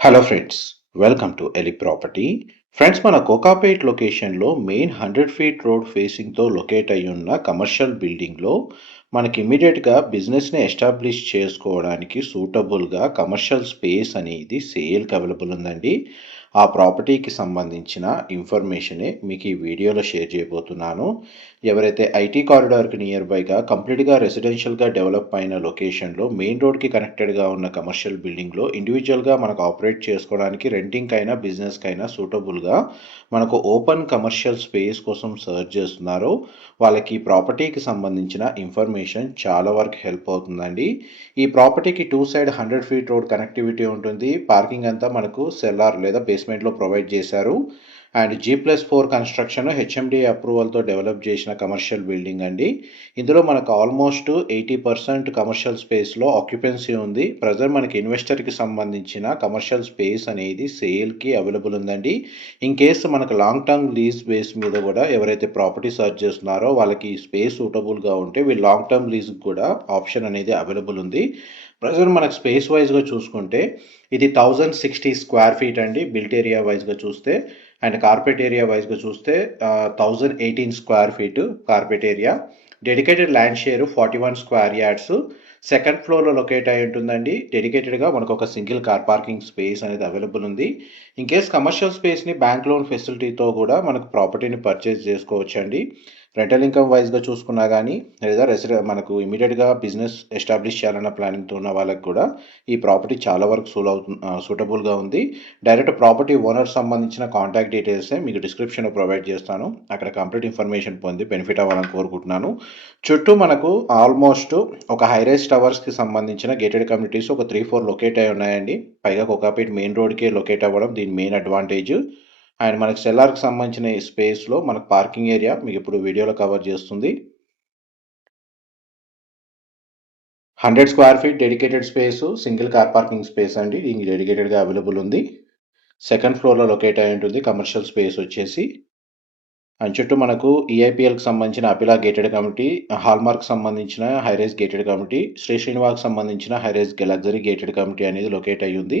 Hello friends welcome to ఎలి property friends మన కోకాపేట్ లొకేషన్లో మెయిన్ హండ్రెడ్ ఫీట్ రోడ్ ఫేసింగ్తో లొకేట్ అయి ఉన్న కమర్షియల్ బిల్డింగ్లో మనకి ఇమీడియట్గా బిజినెస్ని ఎస్టాబ్లిష్ చేసుకోవడానికి సూటబుల్గా కమర్షియల్ స్పేస్ అనేది సేల్కి అవైలబుల్ ఉందండి. ఆ ప్రాపర్టీకి సంబంధించిన ఇన్ఫర్మేషనే మీకు ఈ వీడియోలో షేర్ చేయబోతున్నాను. ఎవరైతే ఐటీ కారిడార్కి నియర్ బైగా కంప్లీట్గా రెసిడెన్షియల్గా డెవలప్ అయిన లొకేషన్లో మెయిన్ రోడ్కి కనెక్టెడ్గా ఉన్న కమర్షియల్ బిల్డింగ్లో ఇండివిజువల్గా మనకు ఆపరేట్ చేసుకోవడానికి రెంటింగ్ అయినా బిజినెస్కి అయినా సూటబుల్గా మనకు ఓపెన్ కమర్షియల్ స్పేస్ కోసం సర్చ్ చేస్తున్నారో. వాళ్ళకి ఈ ప్రాపర్టీకి సంబంధించిన ఇన్ఫర్మేషన్ చాలా వరకు హెల్ప్ అవుతుందండి. ఈ ప్రాపర్టీకి two side hundred feet road connectivity ఉంటుంది. పార్కింగ్ అంతా మనకు సెల్లార్ లేదా బేస్ బేస్మెంట్లో ప్రొవైడ్ చేశారు. And G plus four construction HMD అప్రూవల్తో develop చేసిన కమర్షియల్ బిల్డింగ్ అండి. ఇందులో మనకు ఆల్మోస్ట్ ఎయిటీ పర్సెంట్ కమర్షియల్ స్పేస్లో ఆక్యుపెన్సీ ఉంది. ప్రజెంట్ మనకి ఇన్వెస్టర్కి సంబంధించిన కమర్షియల్ స్పేస్ అనేది సేల్కి అవైలబుల్ ఉందండి. ఇన్ కేస్ మనకు లాంగ్ టర్మ్ లీజ్ బేస్ మీద కూడా ఎవరైతే ప్రాపర్టీ సర్చ్ చేస్తున్నారో వాళ్ళకి స్పేస్ సూటబుల్గా ఉంటే వీళ్ళు లాంగ్ టర్మ్ లీజ్కి కూడా ఆప్షన్ అనేది అవైలబుల్ ఉంది. ప్రజెంట్ మనకు స్పేస్ వైజ్గా చూసుకుంటే ఇది థౌజండ్ సిక్స్టీ స్క్వేర్ ఫీట్ అండి. బిల్ట్ ఏరియా వైజ్గా చూస్తే అండ్ కార్పెట్ ఏరియా వైజ్గా చూస్తే thousand eighteen square feet carpet area dedicated land share forty one square yards second ఫ్లోర్లో లొకేట్ అయి ఉంటుందండి. డెడికేటెడ్గా మనకు ఒక సింగిల్ కార్ పార్కింగ్ స్పేస్ అనేది అవైలబుల్ ఉంది. ఇన్ కేస్ కమర్షియల్ స్పేస్ని బ్యాంక్ లోన్ ఫెసిలిటీతో కూడా మనకు ప్రాపర్టీని పర్చేస్ చేసుకోవచ్చండి. రెంటల్ ఇన్కమ్ వైజ్గా చూసుకున్నా కానీ లేదా రెసిడె మనకు ఇమీడియట్గా బిజినెస్ ఎస్టాబ్లిష్ చేయాలన్న ప్లానింగ్తో ఉన్న వాళ్ళకి కూడా ఈ ప్రాపర్టీ చాలా వరకు సూల్ అవుతు సూటబుల్గా ఉంది. డైరెక్ట్ ప్రాపర్టీ ఓనర్ సంబంధించిన కాంటాక్ట్ డీటెయిల్సే మీకు డిస్క్రిప్షన్లో ప్రొవైడ్ చేస్తాను. అక్కడ కంప్లీట్ ఇన్ఫర్మేషన్ పొంది బెనిఫిట్ అవ్వాలని కోరుకుంటున్నాను. చుట్టూ మనకు ఆల్మోస్ట్ ఒక హైరైజ్ టవర్స్కి సంబంధించిన గేటెడ్ కమ్యూనిటీస్ ఒక త్రీ ఫోర్ లొకేట్ అయి ఉన్నాయండి. పైగా కోకాపేట్ మెయిన్ రోడ్కే లొకేట్ అవ్వడం దీని మెయిన్ అడ్వాంటేజ్ అండ్ మనకి సెల్లార్కి సంబంధించిన స్పేస్లో మనకు పార్కింగ్ ఏరియా మీకు ఇప్పుడు వీడియోలో కవర్ చేస్తుంది. Hundred square feet dedicated space single car parking space అండి. దీనికి డెడికేటెడ్గా అవైలబుల్ ఉంది. సెకండ్ ఫ్లోర్లో లొకేట్ అయి ఉంటుంది. కమర్షియల్ స్పేస్ వచ్చేసి. అండ్ చుట్టూ మనకు ఈఐపిఎల్కి సంబంధించిన అపిలా గేటెడ్ కమిటీ హాల్మార్క్ సంబంధించిన high rise gated committee Shri శ్రీనివాస్కి సంబంధించిన high rise luxury gated committee అనేది లొకేట్ అయ్యి ఉంది.